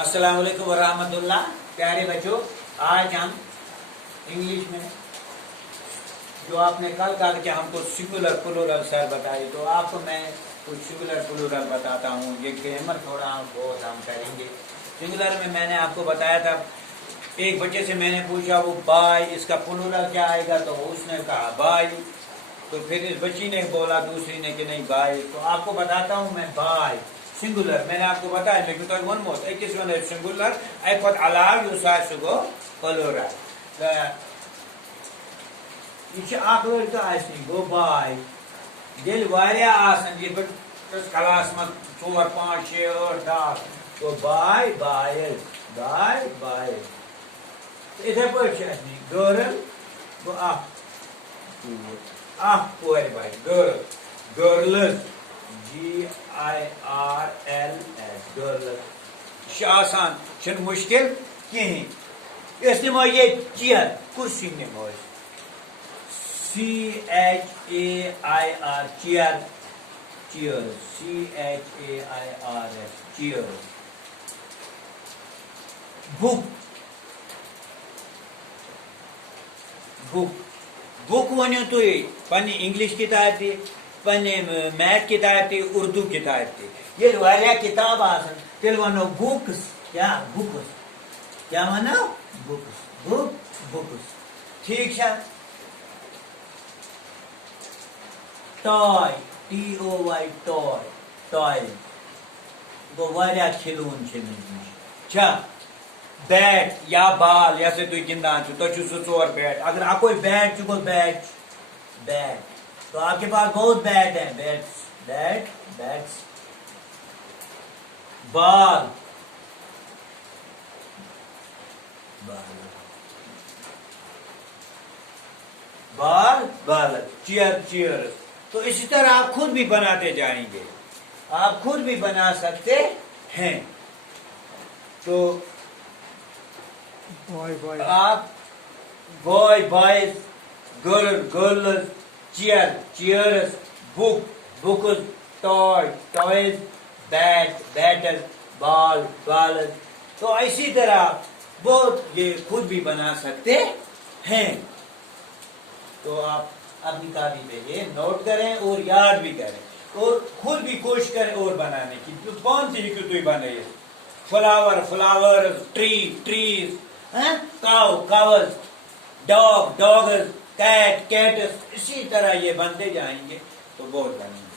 अस्सलाम वालेकुम वरहमतुल्लाह। प्यारे बच्चों, आज हम इंग्लिश में जो आपने कल कहा कि हमको सिंगुलर प्लूरल सर बताई, तो आपको मैं कुछ सिंगुलर प्लूरल बताता हूँ। ये ग्रामर थोड़ा बहुत हम करेंगे। सिंगुलर में मैंने आपको बताया था, एक बच्चे से मैंने पूछा वो बाय इसका प्लूरल क्या आएगा, तो उसने कहा बाय। तो फिर इस बच्ची ने बोला दूसरी ने कि नहीं बाय। तो आपको बताता हूँ मैं बाय singular मैंने आपको बताया मैं कहता वन मोर अकिस वन singular आई पत अलाव यू सा सुगो plural ये छ आक लड़का आसनी गो बाय दिल वारिया आसन ये पर क्लास में 4 5 6 8 10 गो बाय बाय बाय बाय इधर पर छ आसनी गर्ल गो आप कोई bye girl girls GIRLS girls आसान छन मुश्किल कहीं इस निमो ये चेयर कुर्सी निमो CHAIR chair chair CHAIR chair book book book वनो तु पन्नी इंग्लिश किताब थी पन्ने मैथ किताब थी उर्दू किताब थी ये वारिया किताब आसन तेल वनो बुक्स क्या बुक्स क्या वनो बुक्स बुक बुक्स ठीक है। टॉय TOY टॉय टॉय गो वारिया खिलौन छे अच्छा बैट या बाल या से तु गिंदान छु तो छु सोर बैट अगर आपको बैट छु बैट बैट तो आपके पास बहुत बैट है bats bat bats ball ball ball chair chair. तो इसी तरह आप खुद भी बनाते जाएंगे, आप खुद भी बना सकते हैं। तो आप boy boys girl girls chair chairs book books toy toys bat battle ball ball. तो इसी तरह बहुत ये खुद भी बना सकते हैं। तो आप अपनी कॉपी पे ये नोट करें और याद भी करें और खुद भी कोशिश करें और बनाने की। तो कौन सी भी बने flower flowers tree trees cow cows dog dogs cat cats, इसी तरह ये बनते जाएंगे तो बहुत बनेंगे।